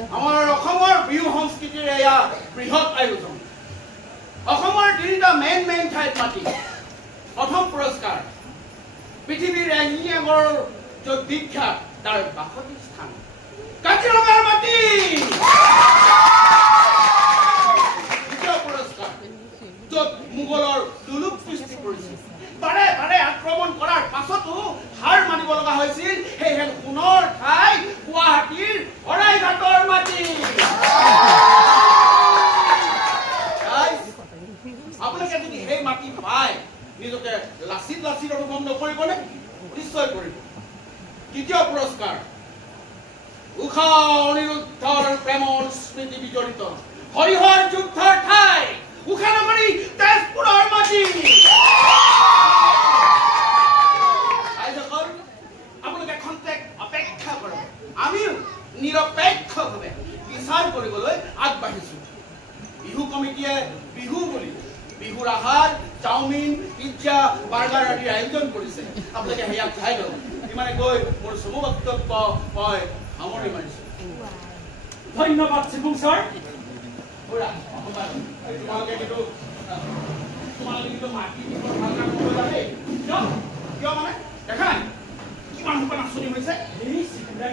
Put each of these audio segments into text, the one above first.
আমাৰ অসমৰ বিহু সংস্কৃতিৰ এয়া বৃহৎ আয়োজন অসমৰ তিনিটা মেইন ঠাইত মাতি প্ৰথম পুৰস্কাৰ পৃথিৱীৰ এঙিয়াগৰ য'ত বিখ্যাত তাৰ বাসতি স্থান কাজিৰঙাৰ মাটি দ্বিতীয় পুৰস্কাৰ য'ত মোগলৰ দুলুপ সৃষ্টি কৰিছিল বাৰে বাৰে আক্ৰমণ কৰাৰ পাছতো হাৰ মানিব লগা হৈছিল সেয়েহে সোণৰ ঠাই গুৱাহাটীৰ শৰাইঘাটৰ মাটি আপোনালোকে যদি সেই মাটি পায় নিজকে লাচিত অনুভৱ নকৰিবনে নিশ্চয় কৰিব তৃতীয় পুৰস্কাৰ উষা অনিৰুদ্ধৰ প্ৰেমৰ স্মৃতি বিজড়িত হৰিহৰ যুদ্ধৰ ঠাই উষা নগৰী তেজপুৰৰ মাটি আপোনালোকে খন্তেক অপেক্ষা কৰক আমিও নিৰপেক্ষভাৱে বিচাৰ কৰিবলৈ আগবাঢ়িছো বিহু কমিটিয়ে বিহু বুলি বিহুৰ আহাৰ চাওমিন পিজ্জা বাৰ্গাৰ আদিৰ আয়োজন কৰিছে আপোনালোকে সেয়া খাই লওক ইমানে গৈ মোৰ চমু বক্তব্য মই সামৰি মাৰিছো ধন্যবাদ শিবুং ছাৰ তোমালোকে কিন্তু মাটি ভাল কাম কৰিব লাগে কিয় মানে দেখা নাই কিমান সোপা নাচনি হৈছে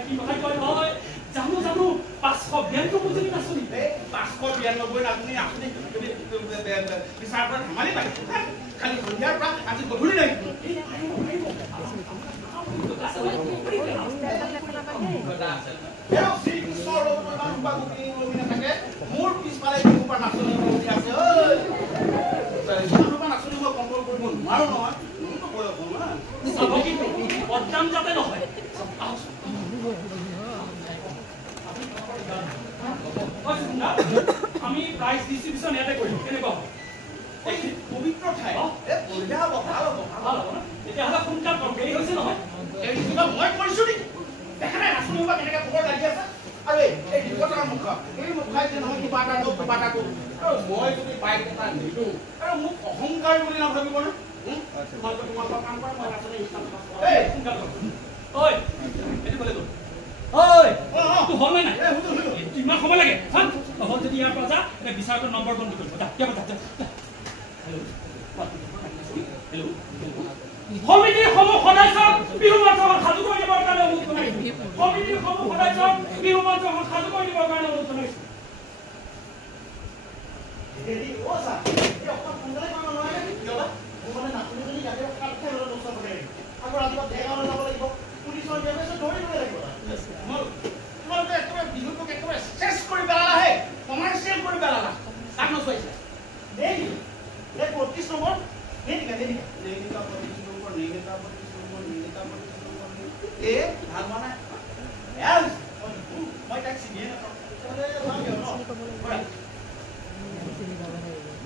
কি কথা কয় হয় জানো 592 নাচনি 592 নাচনি আপুনি বিচাৰ পৰা ধেমালি পায় খালি সন্ধিয়াৰ পৰা আজি গধূলি লাগিব মোৰ পিছফালে নাচনি আছে নাচনি মই কণ্ট্ৰল কৰিব নোৱাৰো নহয় বদনাম যাতে নহয় আমি প্ৰাইজ ডিষ্ট্ৰিবিউচন ইয়াতে কৰিম কেনেকুৱা পবিত্ৰ ঠাই ভাল হ'ব তেতিয়াহ'লে সোনকালে কৰক দেৰি হৈছে নহয় মই কৰিছো নেকি দেখা নাই নাচনি হোৱা কেনেকে পোহৰ লাগি আছে আৰু এই দুটা মুখ এই মুখাই যে নহয় কিবা এটা আৰু মই যদি বাইক এটা নিদিওঁ আৰু মোক অহংকাৰ বুলি নাভাবিবনে তোমালোকৰ কাম কৰা মই নাচনি সোনকালে ঐ এইটো ক'লে তোৰ হ'ল নাই ইমান সময় লাগে হ'ল যদি ইয়াৰ পৰা যা এতিয়া বিচাৰকৰ নম্বৰ বন্ধ কৰিব সমিতিৰ সমূহ সদস্যক বিহু মঞ্চখন সাজু কৰি দিবৰ কাৰণে অনুৰোধ জনাইছো সমিতিৰ সমূহ সদস্যক বিহু মঞ্চখন সাজু কৰি দিবৰ কাৰণে অনুৰোধ জনাইছো বিহুটোক একেবাৰে চেছ কৰি পেলালাহে কমাৰ্চিয়েল কৰি পেলালা তাক নচুৱাইছে এই ৩৫ নম্বৰ ভাল মানে মই তাক চিনিয়ে নাপাওঁ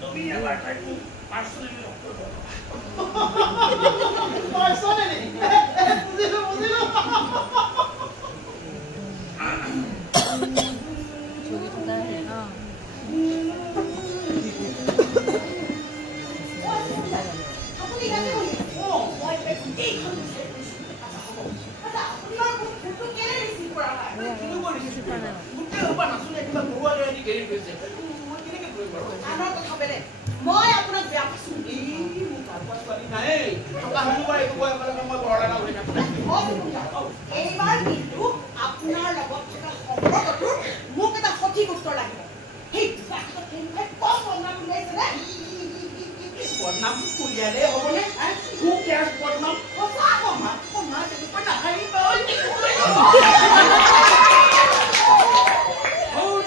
তুমি এবাৰ তাইক পাৰ্চনেলি লগ মই আপোনাক বেয়া পাইছো এইবাৰ কিন্তু আপোনাৰ লগত থকা সম্পৰ্কটোৰ মোক এটা সঠিক উত্তৰ লাগিব সেই কম বদনাম উলিয়াইছেনে বদনাম উলিয়ালে হ'বনে বদনাম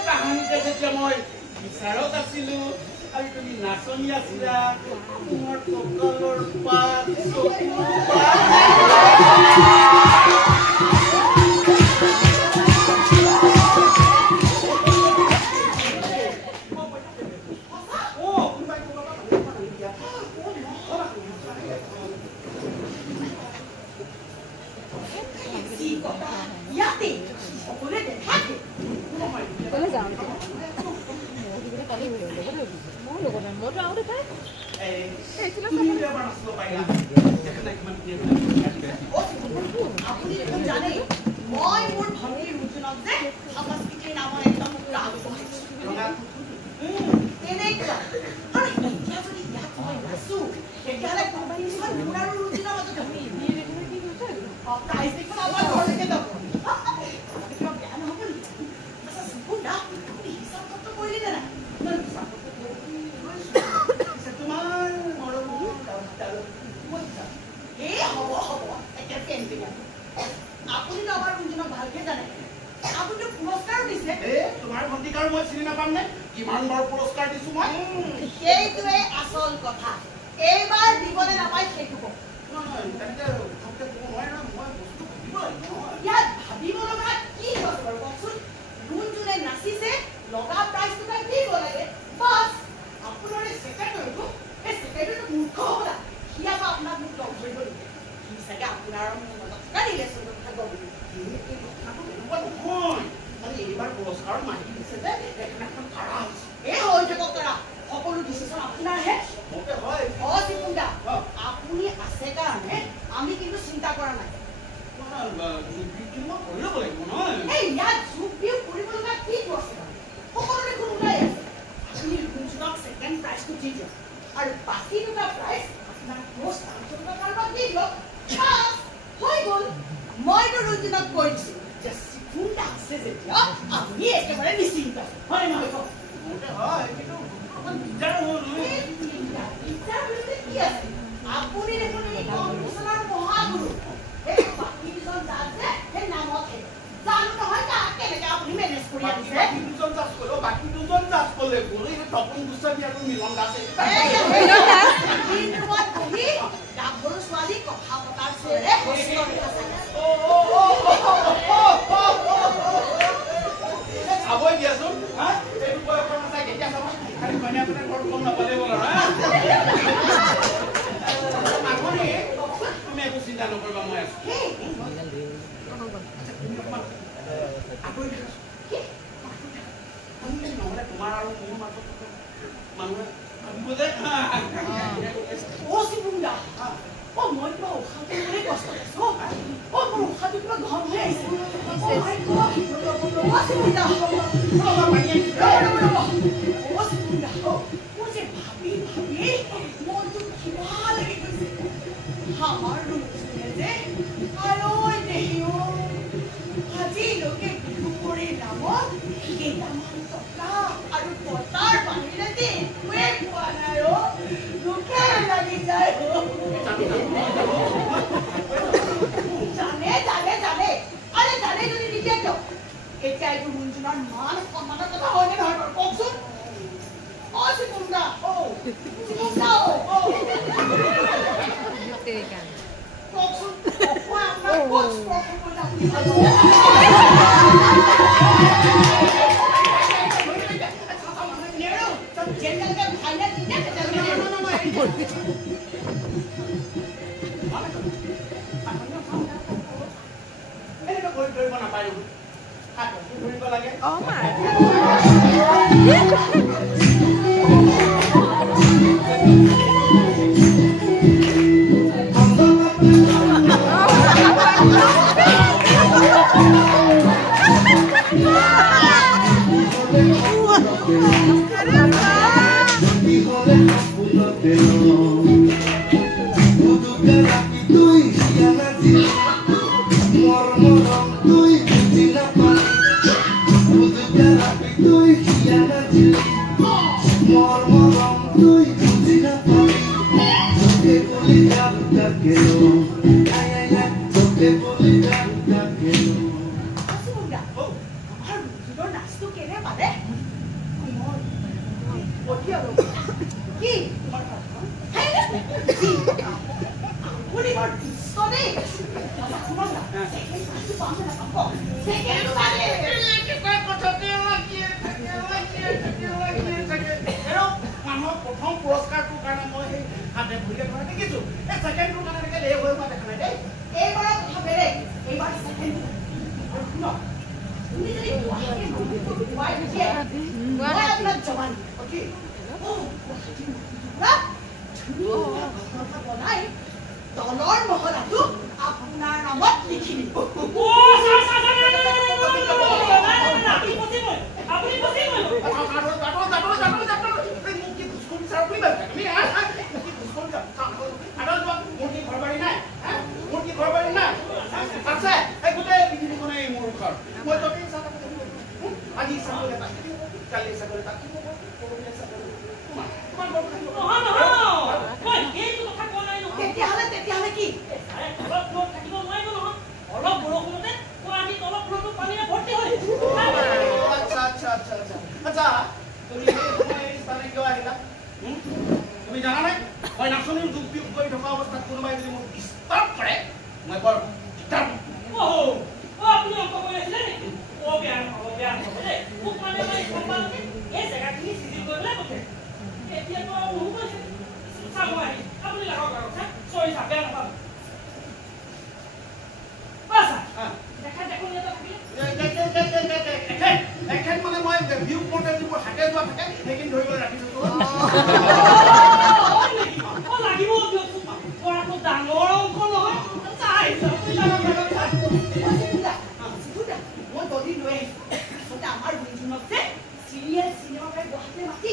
তাহানিতে যেতিয়া মই বিচাৰত আছিলো আৰু তুমি নাচনি আছিলা তোমাৰ কঁকালৰ পাত আপুনি জানে মই মোৰ ভণ্টিৰ ৰুজুনক যে সাংস্কৃতিৰ নামত কিমানবাৰ পুৰস্কাৰ দিছো মই সেইটোৱে আচল কথা এইবাৰ দিবলৈ নাপায় সেইটো কওঁ ইয়াত ভাবিব লগা কি আছে বাৰু কওকচোন যোনে নাচিছে লগা প্ৰাইজটো তাই দিব লাগে বাছ আপোনাৰ এই ছেক্ৰেটাৰীটো মূৰ্খ হ'ব না সি আকৌ আপোনাক মোক লগ ধৰিব লাগে সি চাগে আপোনাৰ মনত থকা ৰিলেশ্যনটো কথা ক'ব এই কথাটো এনেকুৱা নহয় মানে এইবাৰ পুৰস্কাৰ মাতি দিছে যে এখন কাৰা হৈছে এই হৈ থাকক কাৰা সকলো ডিচিশ্যন আপোনাৰহে হয় চিকুন্দা আপুনি আছে কাৰণে আমি কিন্তু চিন্তা কৰা নাই ইয়াত যোগ বিয়োগ কৰিব লগা কি আছে সকলো দেখোন ওলাই আছে আপুনি ৰুণজুনক ছেকেণ্ড প্ৰাইজটো দি দিয়ক আৰু বাকী দুটা প্ৰাইজ আপোনাৰ পোষ্ট আলোচনাৰ কাৰোবাক দি দিয়ক হৈ গ'ল মইতো ৰুণজুনক কৈ দিছোঁ যে চিকুন্দা আছে যেতিয়া আপুনি একেবাৰে নিশ্চিন্ত হয় নহয় কওক হয় কিন্তু আপুনি দেখোন এই কম্পিটিশ্যনৰ মহাগুৰু এই বাকী দুজন জাজ যে সেই নামতহে জানো নহয় তাক কেনেকৈ আপুনি মেনেজ কৰি আনিছে বাকী দুজন জাজ ক'লে তপন গোস্বামী আৰু মিলন দাস ডাঙৰ ছোৱালী কথা পতাৰ চোৰে চাবই দিয়াচোন এইটো বয়সৰ নাচাই কেতিয়া চাব খালি মানে আপোনাৰ ঘৰত গম নাপালে হ'ল আপুনি তুমি একো চিন্তা নকৰিবা মই আছো নহ'লে তোমাৰ আৰু মোৰ মাজত মানুহে ভাবিব যে চিকুন্দা মই কিবা উশাহটো মানে কষ্ট পাইছো মোৰ উশাহটো কিবা ঘন হৈ আহিছে মোৰ যে ভাবি ভাবি মনটো কিবা লাগি গৈছে আমাৰ ৰুমে যে আজিলৈকে বিহুপুৰীৰ নামত কেইটামান টকা আৰু পতাৰ বাহিৰে যে একোৱে পোৱা নাই লোকে লাগি যায় জানে যদি নিদিয়ে কিয় এতিয়া এইটো ৰুণজুনৰ মান সন্মানৰ কথা হয়নে নহয় বাৰু কওকচোন চিকুন্দা কওকচোন মই আপোনাৰ ক'ত স্পৰ্শ কৰিলে আপুনি ভাল যেনেকৈ ভাইলে দিলে ধৰিব নাপায় ধৰিব লাগে প্ৰথম পুৰস্কাৰটোৰ কাৰণে মই সেই হাতে ভৰিয়ে ধৰা দেখিছো এই ছেকেণ্ডটোৰ কাৰণে এনেকৈ লেহ হৈ হোৱা দেখা নাই দেই এইবাৰৰ কথা বেলেগ এইবাৰ ছেকেণ্ড আৰু শুনক তুমি যদি মই আপোনাক জমা দিম অ'কে বনাই তলৰ মহলাটো আপোনাৰ নামত লিখি দিব তেতিয়াহ'লে কি তুমি এই স্থানে কিয় আহিলা তুমি জানা নাই মই নাচনীৰ দুখ বিয়োগ কৰি থকা অৱস্থাত কোনোবাই যদি মোক ডিষ্টাৰ্ব কৰে মই বৰ ডিষ্টাৰ্ব আপুনি অংক কৰি আছিলে নেকি বেয়া নহ'ব দেই মোক মানে সম্পাদকে এই জেগাখিনি চিজিল কৰিবলৈ পঠে এতিয়াতো আৰু নহ'ব চাব আহি আপুনি লাগক আৰু চৰি চাব বেয়া নাপাব দেখা দেখোন ইয়াতে এখেত মানে মই ভিউ পইণ্ট যিবোৰ হাতে যোৱা থাকে সেইখিনি ধৰিবলৈ ৰাখি থৈছোঁ লাগিব পৰাটো ডাঙৰ অংক নহয় চাই মই গলি লৈ আহিছোঁ আমাৰ গুঞ্জনক যে চিৰিয়েল চিনেমা পাই গুৱাহাটীলৈ মাতি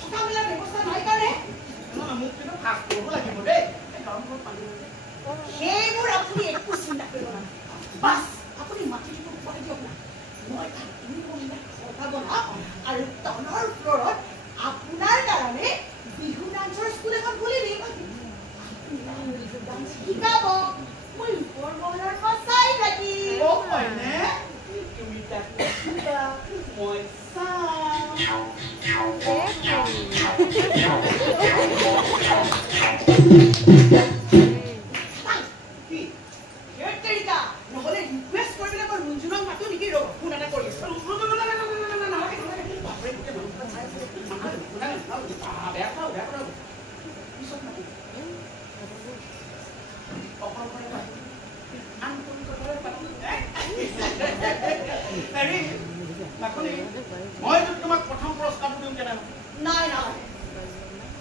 থকা মেলাৰ ব্যৱস্থা নাই কাৰণে মোক কিন্তু ফাষ্ট কৰিব লাগিব দেই সেইবোৰ আপুনি একো চিন্তা কৰিব নালাগে বাছ আপুনি মাটিটো খুৱাই দিয়ক না মই তাত তুমি কথা বনাম আৰু তলৰ ফ্ল'ৰত আপোনাৰ কাৰণে বিহু ডান্সৰ স্কুল এখন খুলি দিম ডান্স শিকাব মই ওপৰ মহলাৰ পৰা চাই থাকিম হয়নে তুমি তাক শিকা মই নহ'লে ৰিকুৱেষ্ট কৰিবলৈ মই ৰুঞ্জুনক মাতো নেকি ৰ'ব ফোন এটা কৰি আছো মই তোমাক প্ৰথম পুৰস্কাৰটো দিম কেনে নাই নালাগে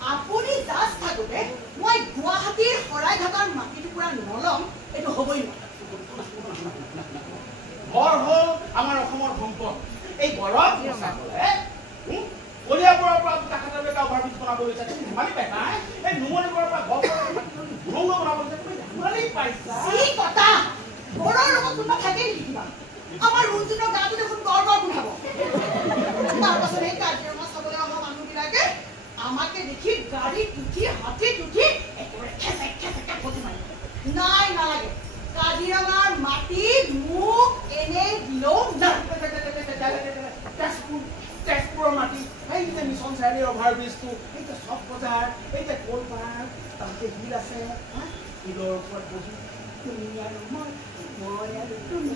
আপুনি জাষ্ট থাকোঁতে মই গুৱাহাটীৰ শৰাইঘাটৰ মাটি টুকুৰা নলম এইটো হ'বই ঘৰ হ'ল আমাৰ অসমৰ সম্পদ এই ঘৰত কলিয়াবৰৰ পৰা কাষাৰলৈকে অভাৰব্ৰিজ বনাব লৈছে তুমি ধেমালি পাই নাই এই নুমলীগড়ৰ পৰা ঘৰ সুৰংগ বনাব লৈছে তুমি ধেমালি পাইছা কি কথা ঘৰৰ লগত কোনোবা থাকে নেকি কিবা আমাৰ ৰুঞ্জুনৰ গাটো দেখোন গড় গড় গোন্ধাব তাৰপাছত এই কাজিৰঙা চাবলৈ অহা মানুহবিলাকে আমাকে দেখি গাড়ীত উঠি হাতীত উঠি একেবাৰে খেচেক খেচেকে ফটো মাৰিব নাই নালাগে কাজিৰঙাৰ মাটি মোক এনেই দিলেও তেজপুৰৰ মাটি এই যে মিছন চাৰিআলিৰ অভাৰব্ৰিজটো এই যে চক বজাৰ এই যে কল পাৰ্ক তাতে হিল আছে হিলৰ ওপৰত বহি তুমি আৰু মই আৰু তুমি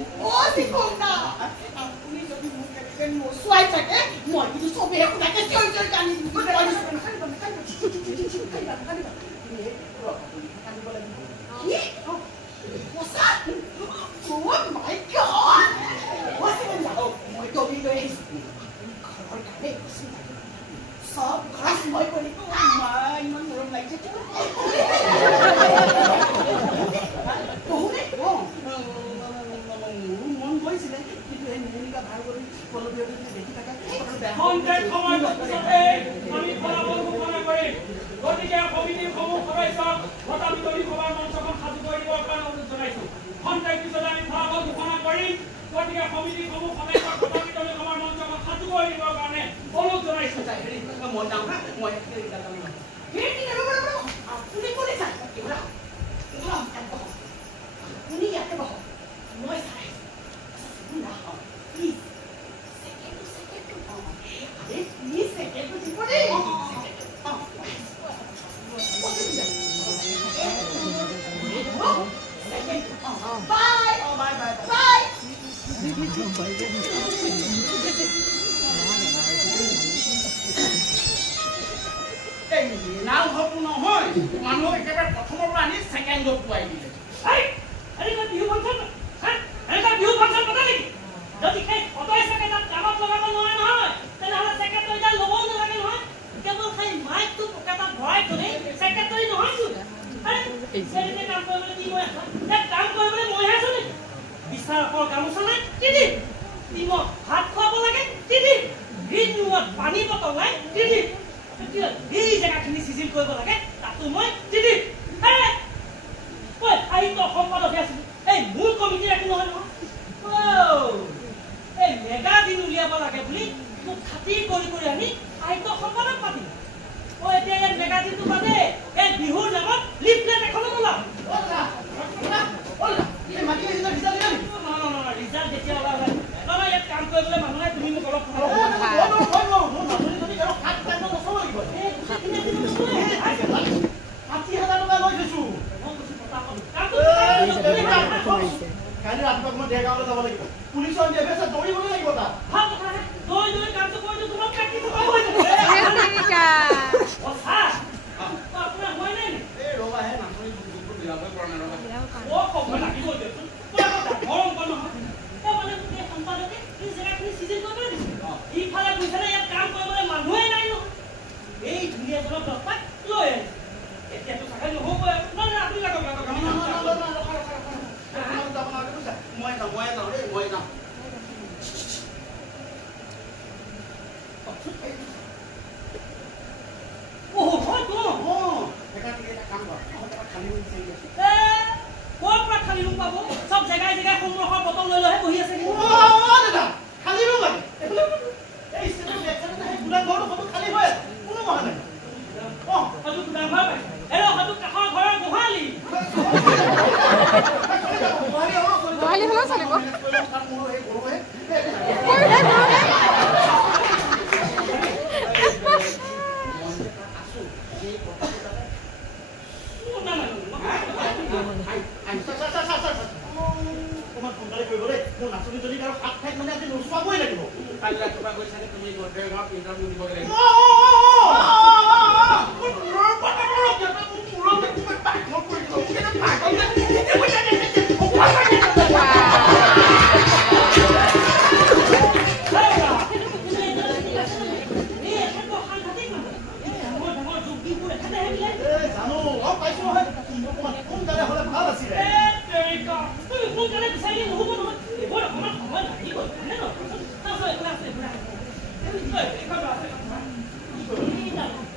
আপুনি যদি মোক এনেকৈ নচুৱাই থাকে মই কিন্তু চবেই শুনাকে চিঞৰি চিঞৰি কান্দি মই দবি লৈ আহিছো ঘৰৰ কাৰণে চব খৰচ মই কৰিম ইমান মৰম লাগিছে মন গৈছিলে কিন্তু এই মেলিকা ভাল কৰি দেখি থাকে গতিকে সমিতিসমূহ সদস্যক বঁটা বিতৰণী সভাৰ মঞ্চখন সাজু কৰি দিবৰ কাৰণে অনুৰোধ জনাইছো খন্তেক পিছতে আমি ফলাফল ঘোষণা কৰিম গতিকে সমিতিসমূহ সদস্যক বঁটা বিতৰণী সভাৰ মঞ্চখন সাজু কৰি দিবৰ কাৰণে অনুৰোধ জনাইছো মই যাওঁ হা মই আপুনি কোনে যায় আপুনি ইয়াতে বহক মই চাই প্লিজ ছেকেণ্ডটো দিব দেই Bye. Oh, bye, bye, Bye. এই নাও হব নহয় মানুহ একেবাৰে প্ৰথমৰ পৰা আনি ছেকেণ্ডত পোৱাই দিলে বিহু ফাংচন বিহু ফাংচন পতা নেকি যদি সেই সদস্যকে তাত কামত লগাব নোৱাৰে নহয় তেনেহ'লে ছেক্ৰেটাৰী তাত ল'বও নালাগে নহয় কেৱল সেই মাইকটো পকেটত ভৰাই থলে ছেক্ৰেটাৰী নহয়তো এনেকৈ কাম কৰিবলৈ কি মই কাম কৰিবলৈ মইহে আছো নেকি বিচাৰকৰ গামোচা নাই দিদি নিমখ ভাত খুৱাব লাগে দিদি গ্ৰীণ পানী বটল নাই দিদি এই জেগাখিনি চিজিল কৰিব লাগে তাতো মই দিদি সাহিত্য সম্পাদক আছিলো এই মূল কমিটি একো নহয় নহয় এই মেগাজিন উলিয়াব লাগে বুলি মোক খাতি কৰি কৰি আনি সাহিত্য সম্পাদক পাতিম এতিয়া ইয়াত মেগাজিনটো বাদে এই বিহুৰ নামত লিফলেট এখনো ওলাম ৰিজাল্ট যেতিয়া ওলাব ইয়াত কাম কৰিবলৈ মানুহে তুমি মোক অলপ যাব লাগিব পুলিচৰ এফএসএ দৌৰিবলৈ লাগিব তা ভাল কথা হে দৈ কামটো কৰিছো তোমাক প্ৰেক্টিছ হ'ব আমেৰিকা ও স্যাৰ আপনাৰ হয় নাই এই ৰবা হে নাচনি দুটো মিলাবই পৰা নাই ৰবা ও কম লাগিব দেখোন গৰম গৰম এ মানে এই সম্পাদকে এই জেগাখিনি সিজন কৰি দিছে ইফালে বুঝালে ইয়াত কাম কৰিবলৈ মানুহে নাই ন এই ধুনীয়া জনক দৰকাৰ লৈ এতিয়া তো চাগে নহ'ব না আপুনি লাগক মই যাওঁ ওহ হয় তো কাম কৰ খালি ক'ৰ পৰা খালি ৰুম পাব চব জেগাই জেগাই সন্মুখৰ বটল লৈ লৈহে বহি আছে দাদা খালি ৰুম লাগে এই ষ্টেটৰ বেকচাইডে সেই গুলা ঘৰটো সব খালি হৈ আছে কোনো মহা নাই হয়তো গুদাম ঘৰ পাইছে হয়তো কাষৰ ঘৰৰ গোহালি গোহালি হ'লেও চলিব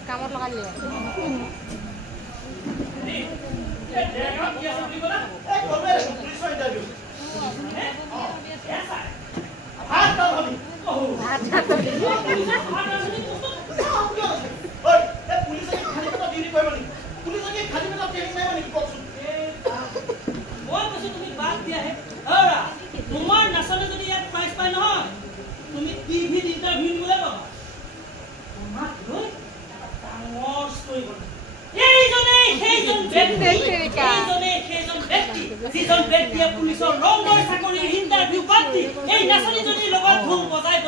কামত লগাই দিলে তোমাৰ নাচলে যদি ইয়াত প্ৰাইজ পাই নহয় তুমি টিভিত ইণ্টাৰভিউ দিবলৈ পাবা তোমাক লৈ ডাঙৰ ষ্টৰী বনাবা এইজনে সেইজন ব্যক্তি যিজন ব্যক্তিয়ে পুলিচৰ ৰংঘৰ চাকৰিৰ ইণ্টাৰভিউ পাতি এই নাচনীজনীৰ লগত ঢোল বজাই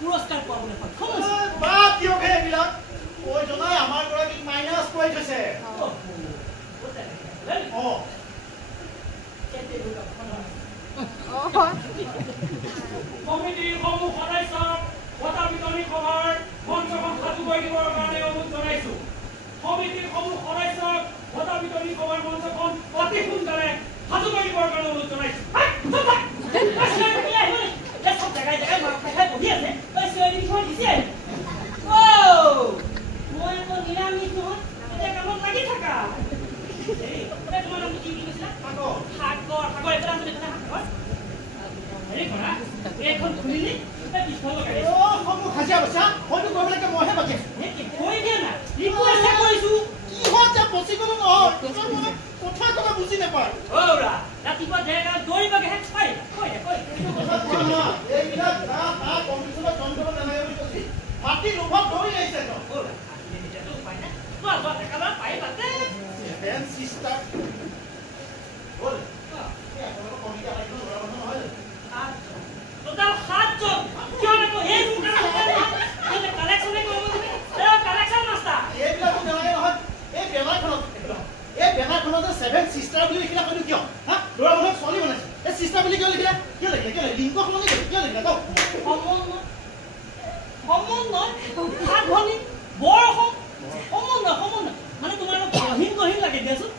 পুৰস্কাৰ পাবলৈ সক্ষম হৈছে বাপ দিয়ক হে এইবিলাক কৈ জনাই আমাৰ গৰাকীক মাইনাছ কৰি থৈছে কমিটিৰ সমূহ সদস্যক বঁটা বিতৰণী সভাৰ মঞ্চখন সাজু কৰি দিবৰ কাৰণে অনুৰোধ জনাইছো কমিটিৰ সমূহ সদস্যক বঁটা বিতৰণী সভাৰ মঞ্চখন অতি সোনকালে সাজু কৰি দিবৰ কাৰণে অনুৰোধ জনাইছো সব জেগাই জেগাই মাৰ খাই বহি আছে তই চিঞৰি থৈ দিছে মই আকৌ নিৰামিষ নহয় এতিয়া কামত লাগি থাকা তোমাৰ নামটো কি কৈছিলা সাগৰ এইফালে আছো দেখা সাগৰ হেৰি কৰা এইখন খুলিলি পিছফাল লগাই খাজিয়া বচা হয়তো কৰিবলৈ মইহে বাকি কৈ দিয়া না ৰিকুৱেষ্ট কৰিছো কিহত যে পচি গ'লো নহয় কথা কথা বুজি নাপায় ৰাতিপুৱা জেগা দৌৰিবগে কৈ এইবিলাক কম্পিটিশ্যনত জইন কৰিব নালাগে বুলি কৈছে মাটি লোভত দৌৰি আহিছে উপায় নাই দেখা পাই পাতে চিষ্টাৰ total 7 জন কিয় নকো এই দুটা কালেকচনে কালেকচন মাস্টাৰ এইবিলাক নালাগে নহয় এই বেনাৰখনত যে 7 সিস্টাৰ বুলি লিখিলা কইনো কিয় হা ল'ৰা মানুহ ছোৱালী বনাইছে এই সিস্টাৰ বুলি কিয় লিখিলা লিংকখন কিয় লিখিলা তো সমন্বয় সাধনী বৰষম সমন্বয় মানে তোমাৰ গহীন লাগে দিয়াচোন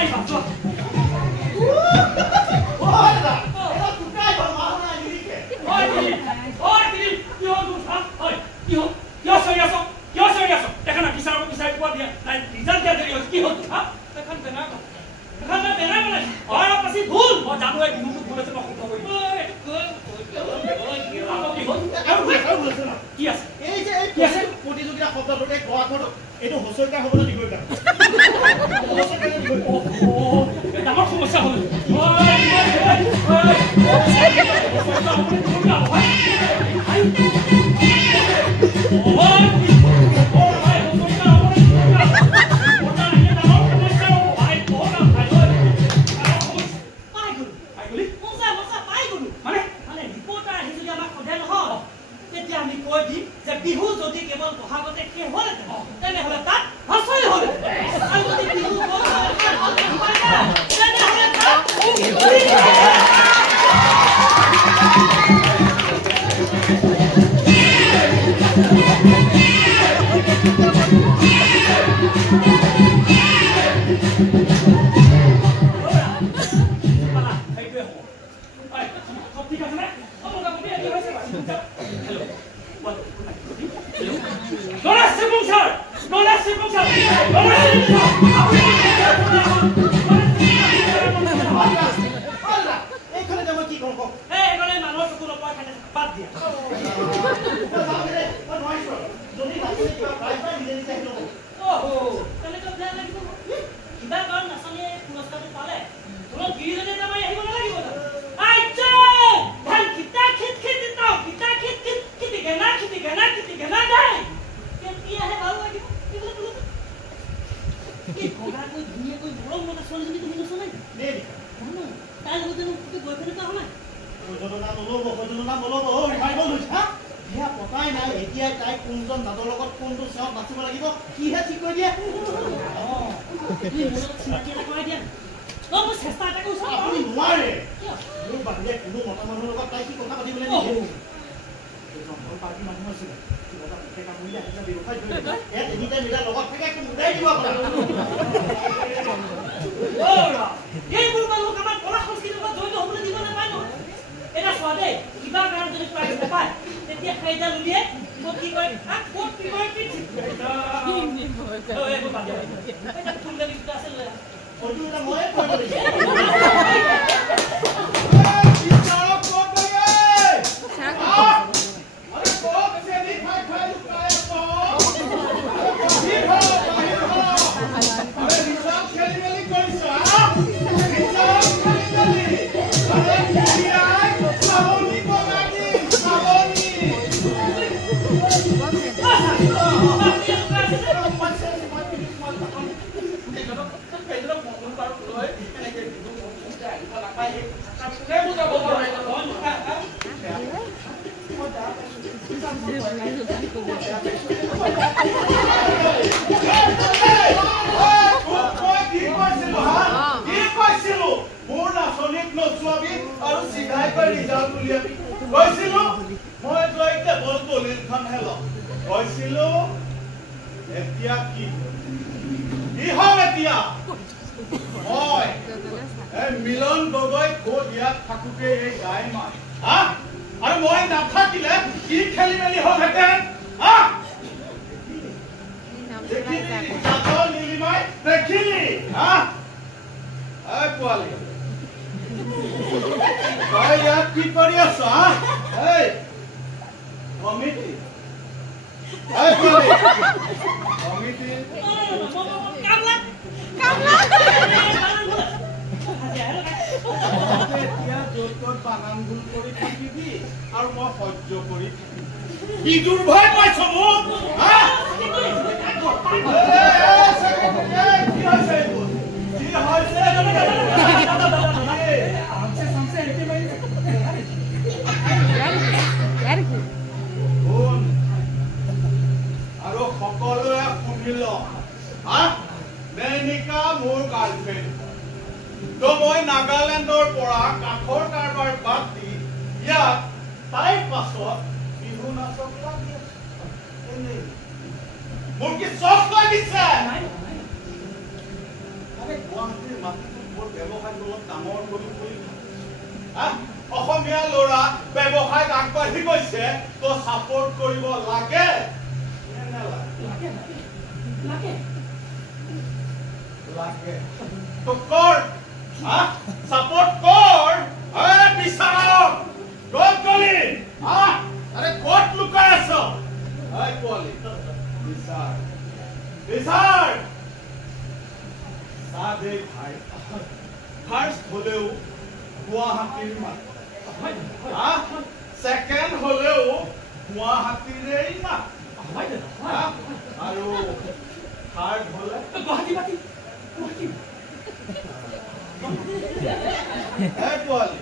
পাৰিবা যোৱা প্ৰতিযোগিতা শব্দটোতে কোৱাটো এইটো হচৰিকা হ'ব নে দীঘৰিকা ডাঙৰ সমস্যা হ'ল বিহু যদি কেৱল বহাগতে শেষ হ'ল তেনেহ'লে তাত হচৰি হ'ল আৰু যদি বিহু তেনেহ'লে তাত ঠিক আছে নে এইখনে মই কি কৰো এইফালে মানুহৰ চকুৰ পৰা খাই বাদ দিয়া যদি নাচনী কিবা প্ৰাইজ পায় নিজে নিজে আহিব তেনেকৈ বেয়া লাগিব কিবা কাৰণ নাচনীয়ে পুৰস্কাৰটো পালে ধৰক গিৰিজনী নামাই আহিব নালাগিব ধান খিতা খিত খিত নাও খিতা খিত খিত খিতি গেনা যায় তেতিয়াহে ভাল লাগিব এই বগাকৈ ধুনীয়াকৈ মৰম লগা ছোৱালীজনী তুমি নচলাই তাই লগতে গৈ পেলাই হোৱা নাই বিয়া পতাই নাই এতিয়াই তাই কোনজন দাদৰ লগত কোনটো চাওক বাচিব লাগিব কিহে ঠিক কৰি দিয়ে চেষ্টা এটা কৰিছো আপুনি নোৱাৰে মোৰ বাহিৰে কোনো মতা মানুহৰ লগত তাই কি কথা পাতিবলৈ নিদিয়ে পাৰ্টি মানুহ আছিলে এইবোৰ মানুহ আমাৰ কলা সংস্কৃতিৰ লগত জড়িত হ'বলৈ দিব নাপায় নহয় এটা চোৱা দেই কিবা কাৰণ যদি প্ৰাইজ নাপায় তেতিয়া সেইডাল উলিয়াই ক'ত কি কৰে ক'ত কি কৰে কি ঠিক মিলন গগৈ ক'ত ইয়াত থাকোতে এই গাই মাৰ আৰু মই নাথাকিলে কি খেলি মেলি হ'লহেঁতেন দেখিলি পোৱালি তই ইয়াত কি কৰি আছ কমিটি বাগান ভুল কৰি থাকিবি আৰু মই সহ্য কৰি বিদুৰ ভয় পাইছ মোক আৰু সকলোৱে শুনিল মেনিকা মোৰ গাৰ্লফ্ৰেণ্ড তো মই নাগালেণ্ডৰ পৰা কাঠৰ কাৰবাৰ বাদ দি ইয়াত তাইৰ পাছত বিহু নাচক লাগি মোৰ কি চখ লাগিছে গুৱাহাটীৰ মোৰ ব্যৱসায়টো অলপ ডাঙৰ কৰিম বুলি অসমীয়া ল'ৰা ব্যৱসায়ত আগবাঢ়ি গৈছে তো ছাপোৰ্ট কৰিব লাগে লাগে তো কৰ ছাপোৰ্ট কৰ বিচাৰক ক'ত গলি আৰে ক'ত লুকাই আছ কোৱালি বিচাৰ বিচাৰ সাদে ভাই ফাৰ্স্ট হলেও গুৱাহাটীৰ মাত সেকেন্ড হলেও গুৱাহাটীৰেই মাত আৰু থাৰ্ড হলে গুৱাহাটী মাটি গুৱাহাটী কোৱালি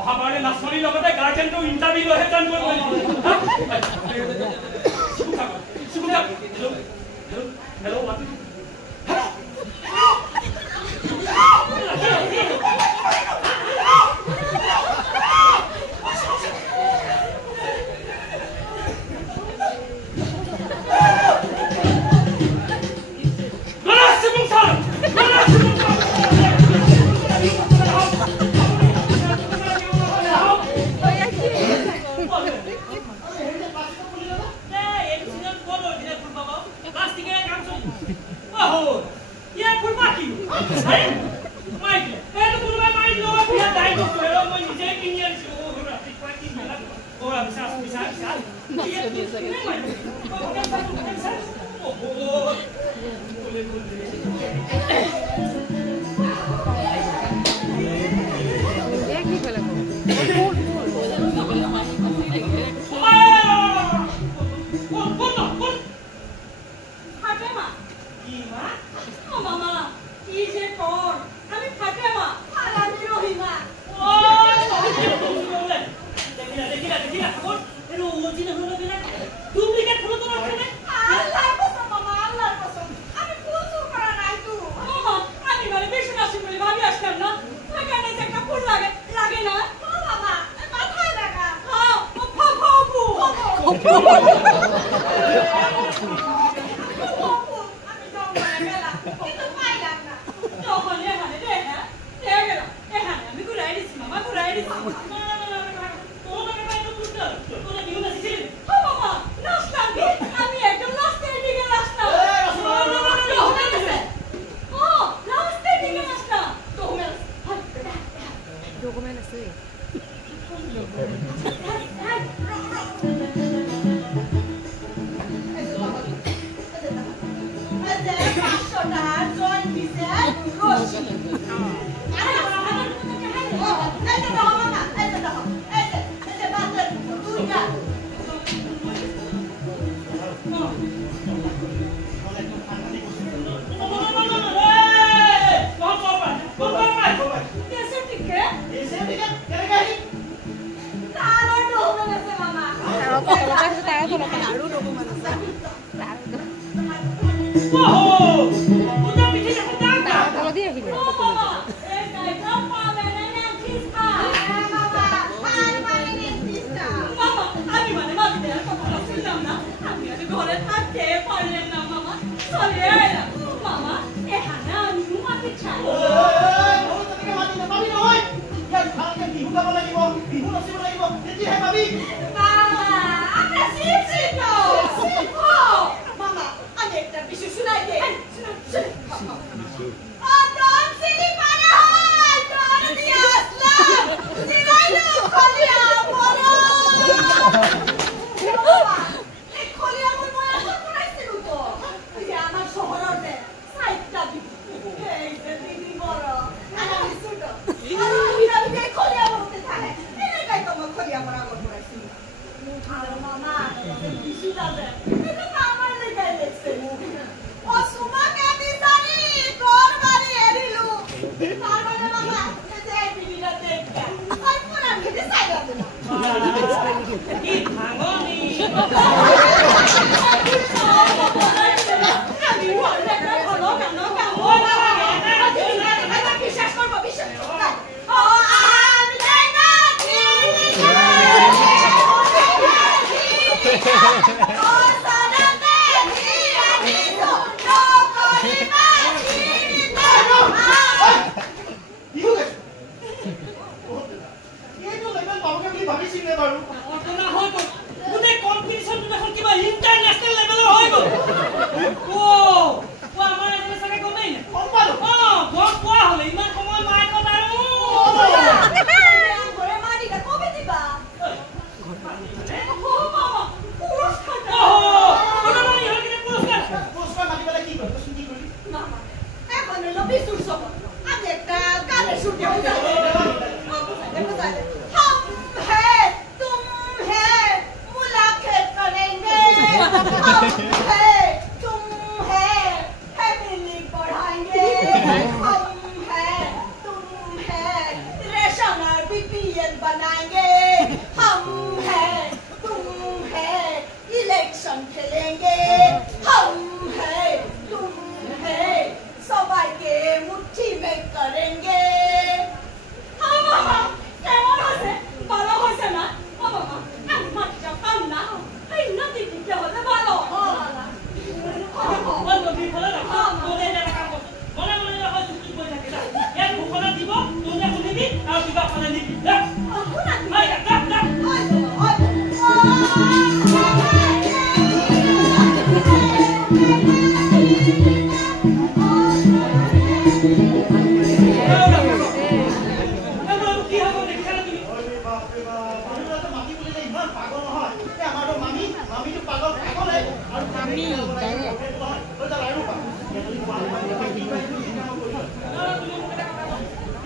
অহাবাৰে নাচনীৰ লগতে গাৰ্জেনটো ইণ্টাৰভিউ লৈহে জান কৰিব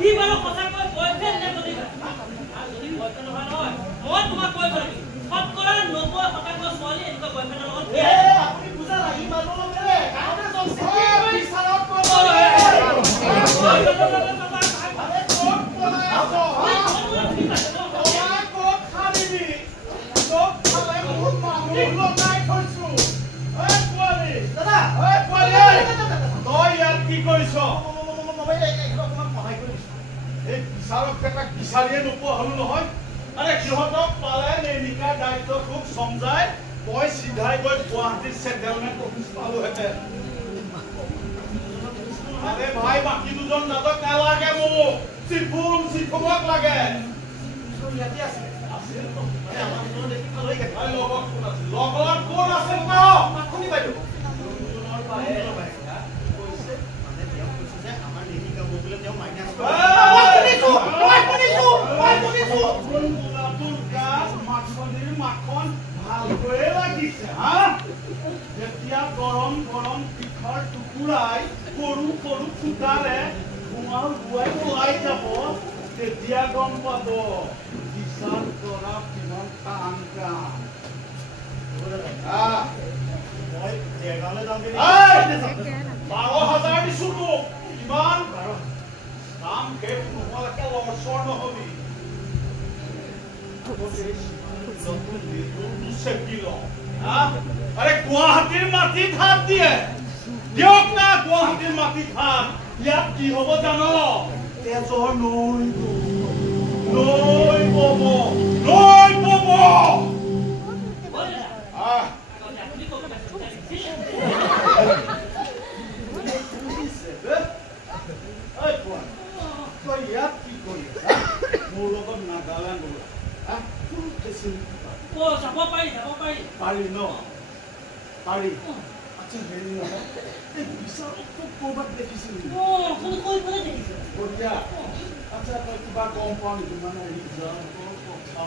ই বাৰু সঁচাকৈ বয়ফ্ৰেণ্ড নে বুলিবা আৰু যদি বয়ফ্ৰেণ্ড নহয় নহয় মই তোমাক কৈ কৰিম শতকৰা 90% ছোৱালী এনেকুৱা বয়ফ্ৰেণ্ডৰ লগত আপুনি বুজা লাগি মানুহ লগে কাৰণে চলছে বিচাৰত বিচাৰিয়ে নোপোৱা হলো নহয় আৰে সিহঁতক পালে নেনিকা দায়িত্ব খুব সমজাই মই চিধাই গৈ গুৱাহাটীৰ সেটেলমেন্ট অফিস পালোহেঁতেন আরে ভাই বাকি দুজন নাটক নালাগে মোক চিফুমক লাগে ইয়াতে আছে আছিল তো মানে আমাৰ দুজন দেখি ভাল হৈ গেল লগত কোন আছে ন মাখনি বাইদেউ দুজনৰ পাহে কৈছে মানে তেওঁ কৈছে যে আমাৰ নেহি কাম বোলে তেওঁ মাইনাছ মাখন ভালকৈয়ে লাগিছে হা যেতিয়া গৰম গৰম পিঠৰ টুকুৰাই সৰু সৰু ফুটাৰে ধোঁৱাও ধোৱাই ওলাই যাব তেতিয়া গম পাব বিচাৰ কৰা কিমান টান কাম মই জেগালৈ যাম 12,000 দিছো তোক কিমান কাম শেষ নোহোৱালৈকে লৰচৰ নহবি আৰে গুৱাহাটীৰ মাটিত হাত দিয়ে দিয়ক না গুৱাহাটীৰ মাটিত হাত ইয়াত কি হব জানো তেজৰ নৈ বব ইয়াত কি কৰি মোৰ লগত নাগালেণ্ড যাব পাৰি পাৰি ন পাৰি আচ্ছা হেৰি নহয় এই বিচাৰক ক'ৰবাত দেখিছিল বঢ়িয়া আচ্ছা তই কিবা গম পাওঁ নেকি মানে ৰিজাল্টৰ কথা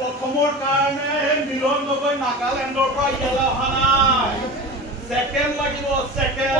প্ৰথমৰ কাৰণে মিলন গগৈ নাগালেণ্ডৰ পৰা ইয়ালৈ অহা নাই সেকেন্ড লাগিব সেকেন্ড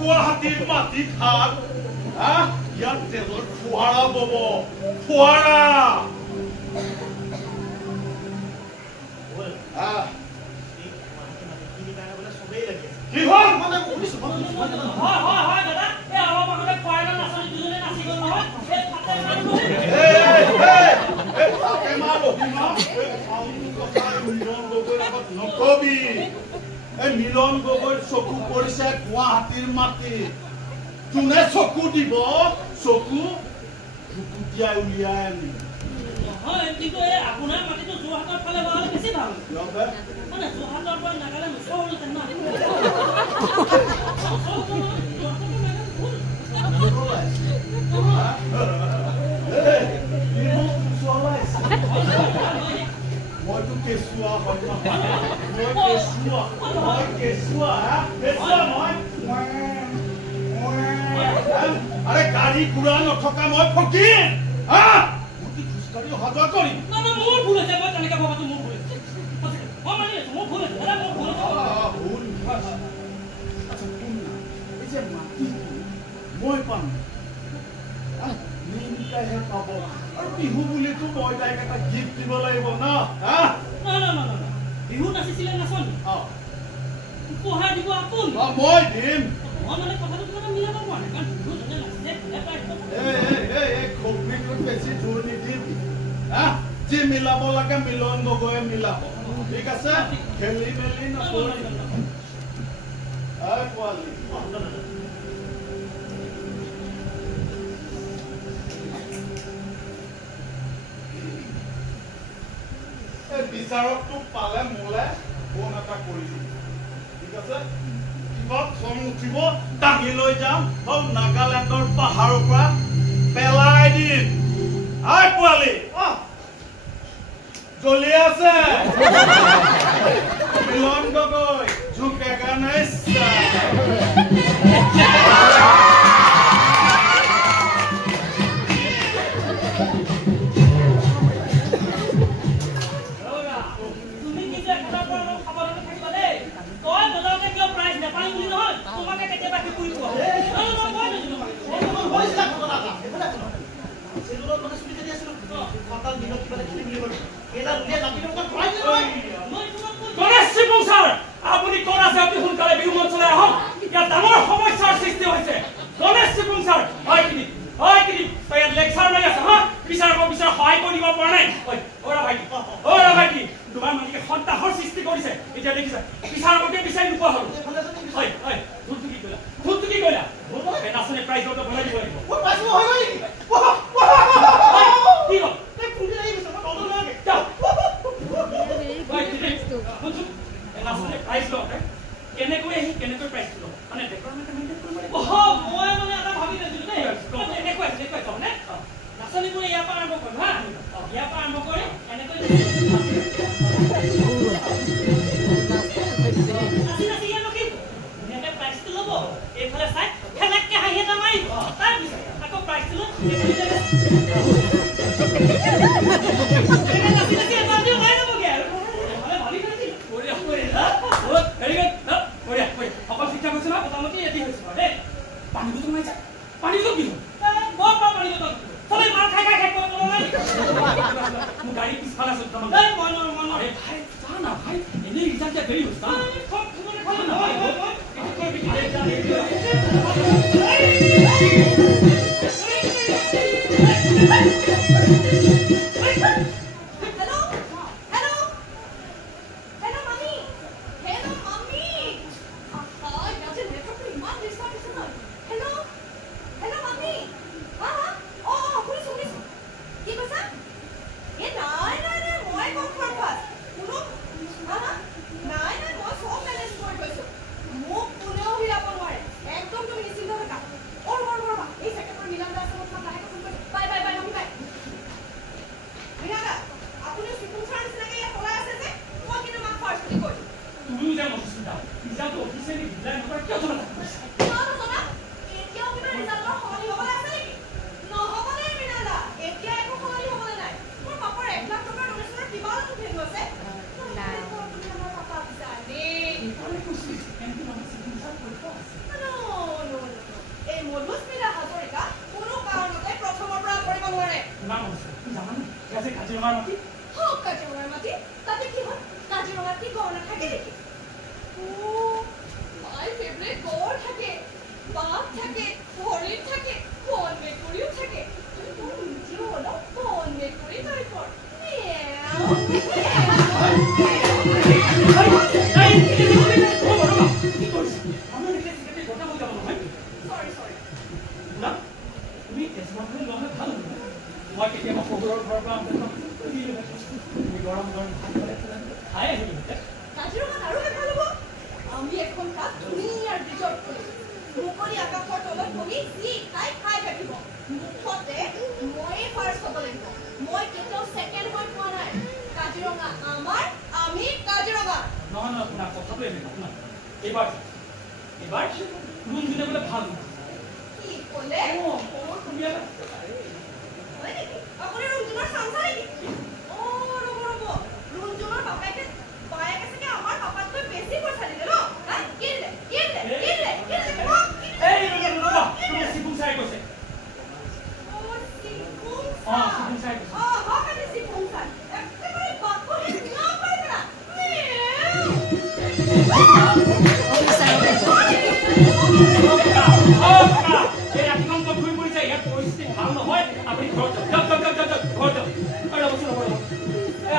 গুৱাহাটীৰ মাটিত হাত ইয়াত তেজৰ ফুৱাৰা বব ফুৱাৰা কি হ'ল মানে নকবি এই মিলন গগৈৰ চকু পৰিছে গুৱাহাটীৰ মাটি যোনে চকু দিব চকু ঢুকুটিয়াই উলিয়াই আনি আপোনাৰ মাটিটো যোৰহাটৰ ফালে হোৱা বেছি ভাল মানে যোৰহাটৰ পৰা নাগালেণ্ড ওচৰ হ'লহেঁতেন না মইতো কেঁচুৱা হয় মই কেঁচুৱা নহয় আৰে গাড়ী ঘোঁৰা নথকা মই ফকীৰ আমি অহা যোৱা কৰিম না না মোৰ ভুল হৈছে মই তেনেকৈ ভবাটো মোৰ ভুল হৈছে মই মানি আছো মোৰ ভুল হৈছে দাদা মোৰ ভুল হৈছে ভুল আচ্ছা কোন না এই যে মাটি মই পাম নিমকাইহে পাব আৰু বিহু বুলিতো মই তাইক এটা গিফ্ট দিব লাগিব ন বিহু নাচিছিলে নাচনি উপহাৰ দিব আপোন মই দিম মই মানে কথাটো তোমাৰ মিলাব পৰা নাই কাৰণ বিহু যোনে নাচিছে খবৰিটো বেছি জোৰ নিদিম যি মিলাব লাগে মিলন গগৈয়ে মিলাব ঠিক আছে খেলি মেলি নকৰি পোৱালি বিচাৰকটো পালে মোলে ফোন এটা কৰি দিম ঠিক আছে কিবা খং উঠিব দাঙি লৈ যাম হল নাগালেণ্ডৰ পাহাৰৰ পৰা পেলাই দিম পোৱালি জ্বলি আছে মিলন গগৈ ঝুঁকেগা নাই আপুনি কোন আছে অতি সোনকালে বিহু মঞ্চলৈ আহক ইয়াত ডাঙৰ সমস্যাৰ সৃষ্টি হৈছে গণেশ শিপুং ছাৰ হয় কি ইয়াত লেকচাৰ লৈ আছে হা বিচাৰক সহায় কৰিব পৰা নাই অৰা ভাইটি তোমাৰ মালিকে সন্তাসৰ সৃষ্টি কৰিছে এতিয়া দেখিছে বিচাৰককে বিচাৰি নোপোৱা হ'ল হয় ভুলটো কি কৰিলা নাচনী প্ৰাইজ বনাই দিব লাগিব কেনেকৈ আহি কেনেকৈ প্ৰাইজ দিব মানে মই মানে এটা ভাবি লৈছিলো দেই এনেকৈ তাৰমানে নাচনীবোৰ ইয়াৰ পৰা আৰম্ভ কৰিম হা ইয়াৰ পৰা আৰম্ভ কৰি এনেকৈ নাচি ইয়াৰ নকিব ধুনীয়াকৈ প্ৰাইজটো ল'ব এইফালে চাই খেলাককৈ হাঁহি এটা মাৰিব তাৰপিছত আকৌ প্ৰাইজটো লৈ নাচি এবাৰ দি ওলাই যাবগৈ আৰু ভাবি থৈছিল অকল শিক্ষা কৈছে না মোটামুটি এটি হৈছে দেই পানী বটল নাই পানী বটল কি বৰ পানী বটল চবে মাৰ খাই মোৰ গাড়ী পিছফালে আছে ভাই না ভাই এনেই ৰিজাল্ট দিয়া দেৰি হৈছে কি ক'লে? আপুনি ৰুমটোৰ চাঞ্চা নেকি?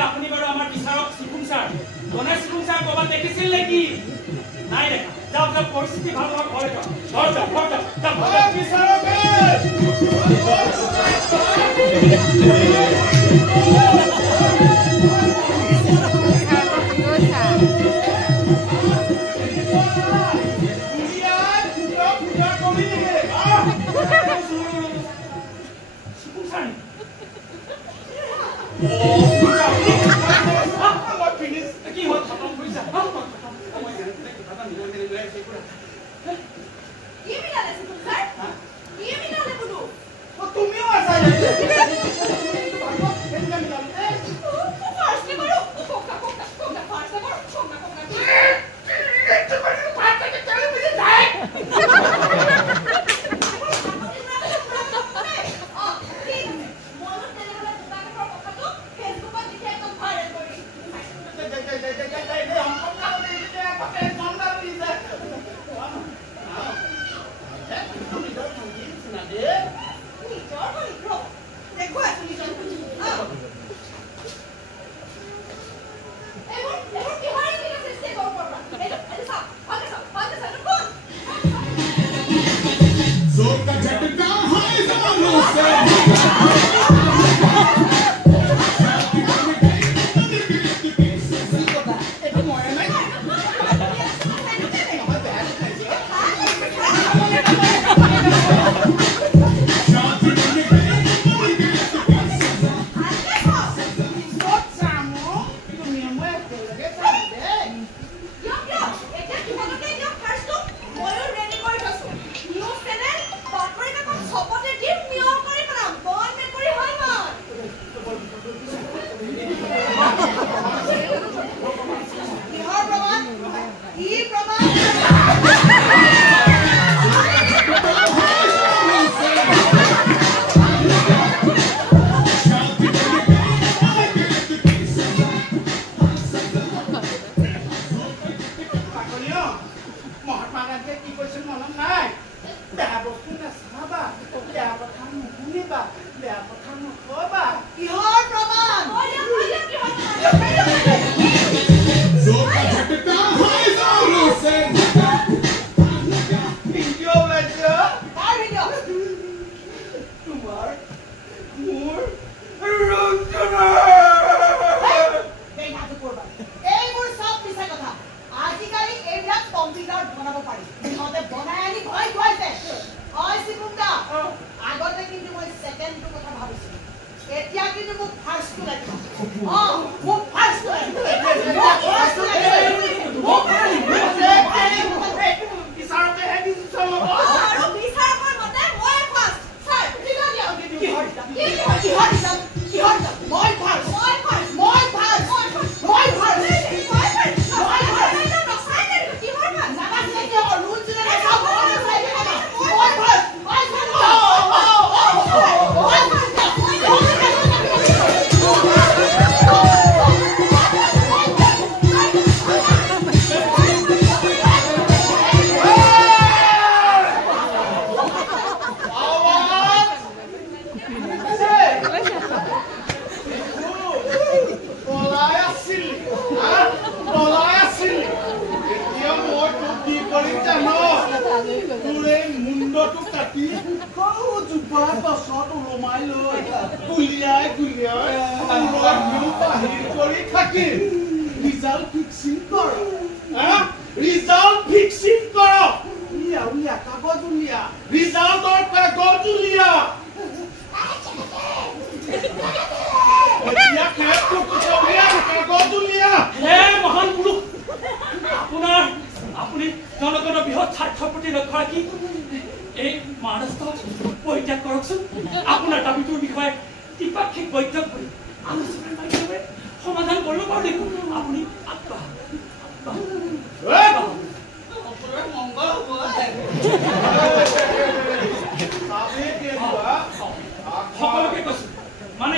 আপুনি বাৰু আমাৰ বিচাৰক চিকুম ছাৰ গণেশ চিকুম ছাৰ ক'ৰবাত দেখিছিল নেকি? নাই দেখা। যাওক যাওক, পৰিস্থিতি ভাল নহয়, ঘৰ যাওক, ঘৰ যাওক, ঘৰ যাওক, কি হ'ল? খতম কৰিছা? তুমিও আছা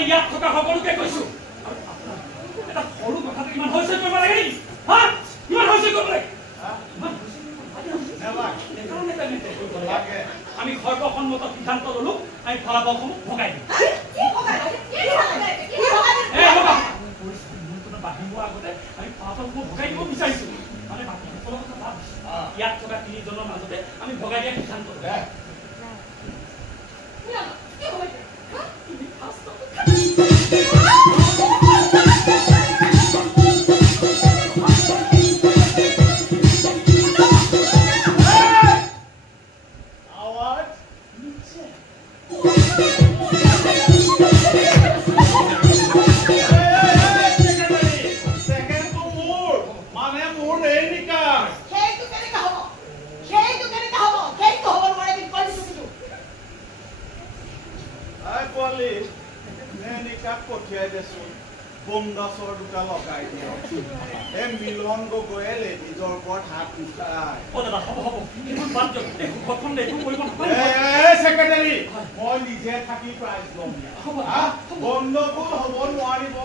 ইয়াত থকা সকলোকে কৈছো এটা সৰু কথাটো ইমান হৈছে কৰিব লাগে নেকি হা ইমান হৈছে কৰিব লাগে আমি সৰ্বসন্মত সিদ্ধান্ত ললো আমি ফলাফলসমূহ ভগাই দিম বাঢ়িব আগতে আমি ফলাফলসমূহ ভগাই দিব বিচাৰিছো মানে বাকী সকলো কথা ভাব ইয়াত থকা 3 জনৰ মাজতে আমি ভগাই দিয়া সিদ্ধান্ত বন্দাছৰ দুটা লগাই দিয়ক এই মিলন গগৈয়ে লেডিজৰ ওপৰত হাত উঠায় ছেক্ৰেটাৰী মই নিজে থাকি প্ৰাইজ ল'ম বন্ধকো হ'ব নোৱাৰিব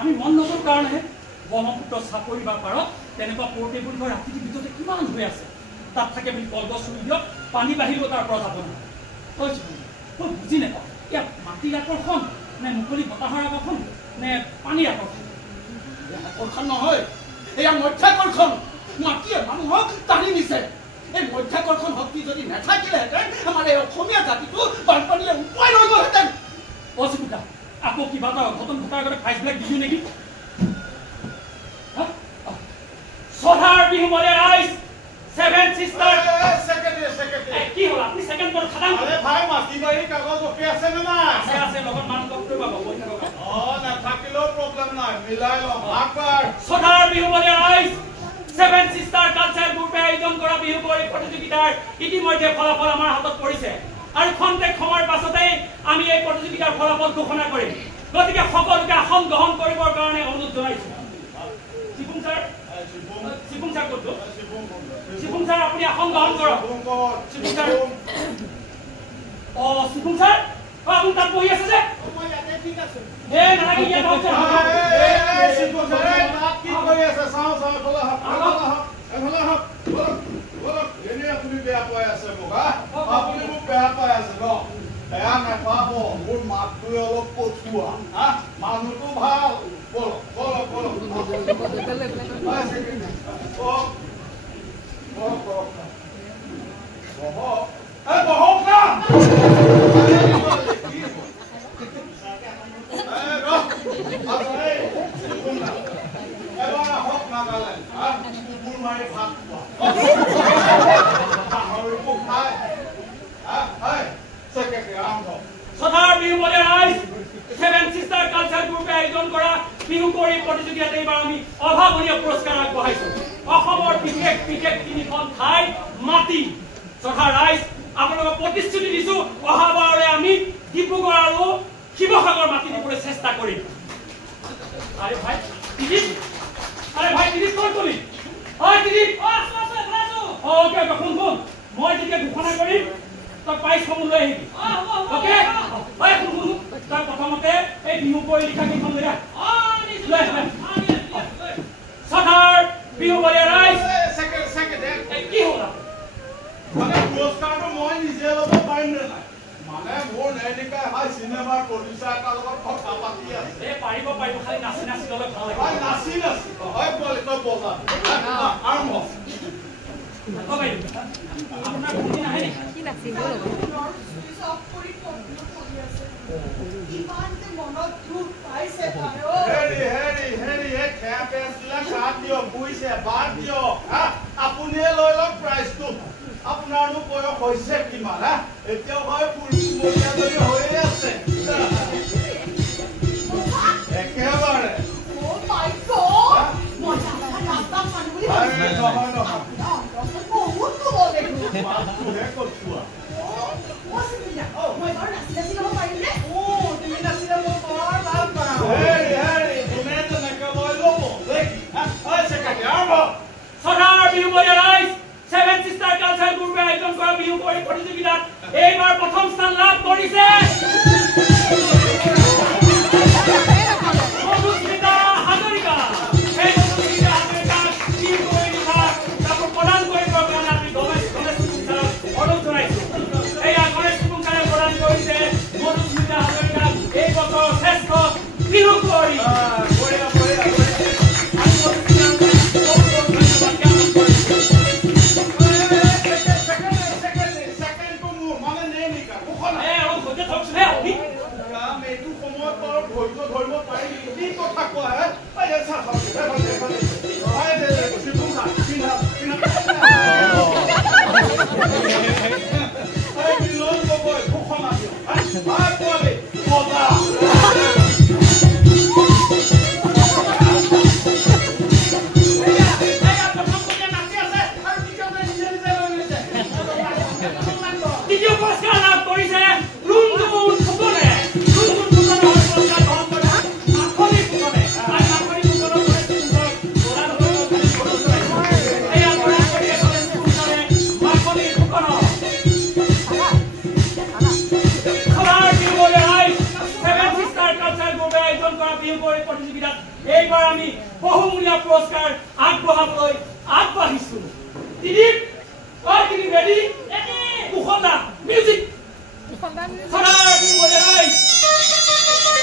আমি মন নজৰ কাৰণে ব্ৰহ্মপুত্ৰ চাপৰি বা পাৰত তেনেকুৱা পোৰ্টেবল ঘৰ ৰাতিৰ ভিতৰতে কিমান হৈ আছে তাত থাকে বুলি কলগছ ৰুই দিয়ক পানী বাঢ়িব তাৰ পৰা যাব নহয় কৈছো মই বুজি নাপাওঁ ইয়াত মাটিৰ আকৰ্ষণ নে মুকলি বতাহৰ আকৰ্ষণ নে পানীৰ আকৰ্ষণ আকৰ্ষণ নহয় এয়া মধ্যাকৰ্ষণ মাটিয়ে মানুহক টানি নিছে এই মধ্যাকৰ্ষণ শক্তি যদি নাথাকিলেহেঁতেন আমাৰ এই অসমীয়া জাতিটো বানপানীয়ে উপায় লৈ গ'লহেঁতেন অচিকুটা আকৌ কিবা এটা অঘটন ঘটাৰ আগতে ফাইজবিলাক দিছোঁ নেকি সধাৰ বিহু মলে ৰাইজ 7 সিস্টাৰ কি হ'ল আপুনি সেকেন্ড পৰ খাদাম আরে ভাই মাটি বাড়ি কাগজ ওকে আছে না আছে আছে লগত মান কষ্ট পাব বই থাকক না থাকিলেও প্রবলেম নাই মিলাই লম আকবার সধাৰ বিহু মলে ৰাইজ 7 সিস্টাৰ কালচাৰ গ্ৰুপে আয়োজন কৰা বিহু বৰি প্ৰতিযোগিতাৰ ইতিমধ্যে ফলাফল আমাৰ হাতত পৰিছে আৰু খন্তেক সময়ৰ পাছতে আমি এই প্ৰতিযোগিতাৰ ফলাফল ঘোষণা কৰিম গতিকে সকলোকে আসন গ্ৰহণ কৰিবৰ কাৰণে অনুৰোধ জনাইছো শিপুং ছাৰ ক'ত শিপুং ছাৰ আপুনি আসন গ্ৰহণ কৰক শিপুং ছাৰ শিপুং ছাৰ আপুনি তাত বহি আছে যে নালাগে ইয়াত কি কৰি আছে চাওঁ আপুনি বেয়া পাই আছে মোক আপুনি মোক বেয়া পাই আছে ন বেয়া নাপাব মোৰ মাতটোৱে অলপ পঠুৱা মানুহটো ভাল Sadhar Bihu Bole Rise, 7 Sister Culture Group আয়োজন কৰা বিহু কৰি প্ৰতিযোগিতাত এইবাৰ আমি অভাৱনীয় পুৰস্কাৰ আগবঢ়াইছো অসমৰ বিশেষ তিনিখন ঠাই মাটি Sadhar Rise আপোনালোকক প্ৰতিশ্ৰুতি দিছো অহাবাৰলৈ আমি ডিব্ৰুগড় আৰু শিৱসাগৰ মাটি দিবলৈ চেষ্টা কৰিম আৰে ভাই দিদি ক'ত গলি দিদি ওকে শুন মই যেতিয়া ঘোষণা কৰিম তই প্ৰাইজ সমূহ লৈ আহিবি ওকে শুন তই প্ৰথমতে এই বিহু কৰি লিখা কেইখন লৈ Sadhar Bihu Bole Rise কি হ'ল মানে পুৰস্কাৰটো মই নিজে ল'ব পাৰিম নে নাই মানে মোৰ নেনিকা হাই চিনেমাৰ প্ৰডিউচাৰ এটাৰ লগত কথা পাতি আছে পাৰিব খালি নাচি ল'লে ভাল হয় নাচি হয় বলে তই বজা আৰম্ভ আপোনাৰ ভণ্টি নাহে নেকি কি নাচিব আপুনিয়ে লৈ লওক প্ৰাইজটো আপোনাৰনো বয়স হৈছে কিমান এতিয়াও হয় ফুলমৰীয়া হৈয়ে আছে একেবাৰে Sadhar Bihu Bole Rise, 7 Sister Culture Group আয়োজন কৰা বিহু কৰি প্ৰতিযোগিতাত এইবাৰ প্ৰথম স্থান লাভ কৰিছে মধুস্মিতা হাজৰিকা এই মধুস্মিতা হাজৰিকাক বিহু কৰি লিখা তাকো প্ৰদান কৰিবৰ কাৰণে আমি গণেশ ছাৰক অনুৰোধ জনাইছো এয়া গণেশ ছাৰে প্ৰদান কৰিছে মধুস্মিতা হাজৰিকাক এই বছৰৰ শ্ৰেষ্ঠ বিহু কৰি এইবাৰ আমি বহুমূলীয়া পুৰস্কাৰ আগবঢ়াবলৈ আগবাঢ়িছো দিদি ৰেডি কুশলদা music Sadhar Bihu Bole Rise,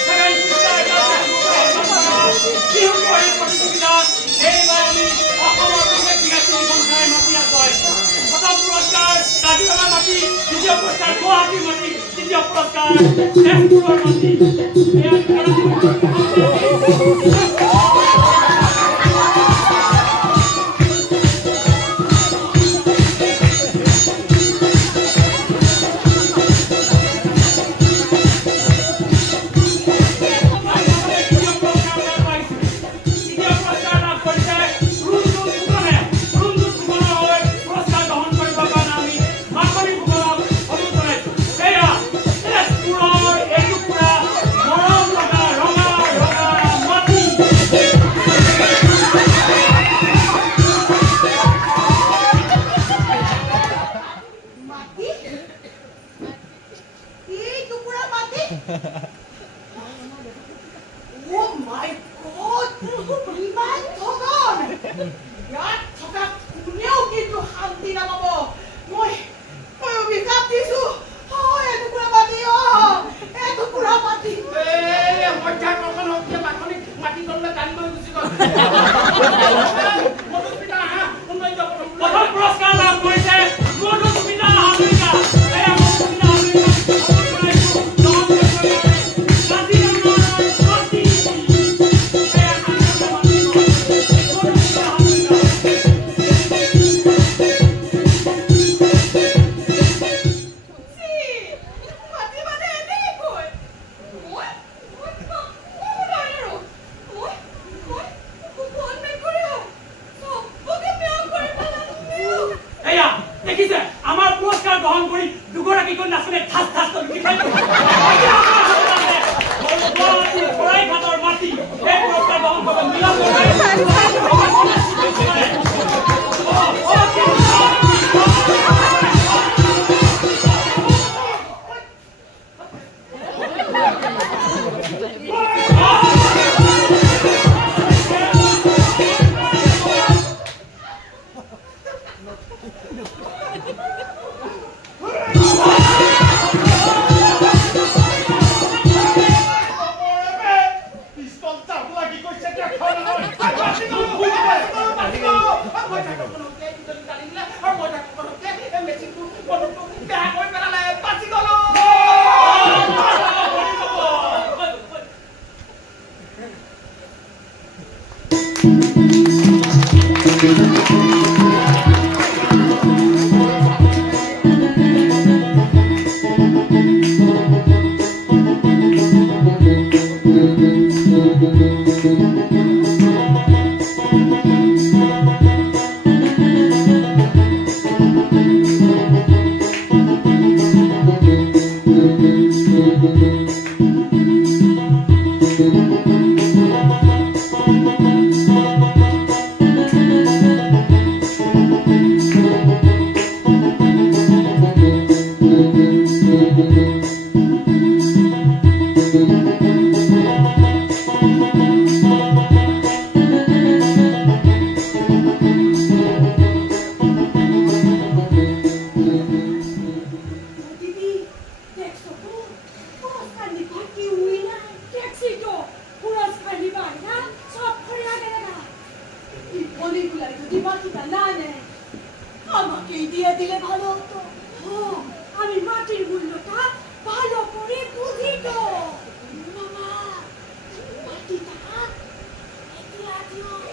7 Sister Culture Bihu কৰি প্ৰতিযোগিতাত এইবাৰ আমি অসমৰ বিশেষ তিনিখন ঠাই মাটি আগবঢ়াইছো প্ৰথম পুৰস্কাৰ কাজিৰঙা মাটি দ্বিতীয় পুৰস্কাৰ গুৱাহাটী মাটি তৃতীয় পুৰস্কাৰ তেজপুৰৰ মাটি মাই গড ইমান ঠগন ইয়াত থকা কোনেও কিন্তু শান্তি নাপাব মই অভিশাপ দিছো এটুকুৰা মাটি এটুকুৰা মাটি মধ্যা কখন হওক যে বাকনি মাটি তললে টানি লৈ গুচি গ'ল মধুস্মিতা আহা প্ৰথম পুৰস্কাৰ লাভ কৰিছে মধুস্মিতা হাজৰিকা এয়া মধুস্মিতা Adiós.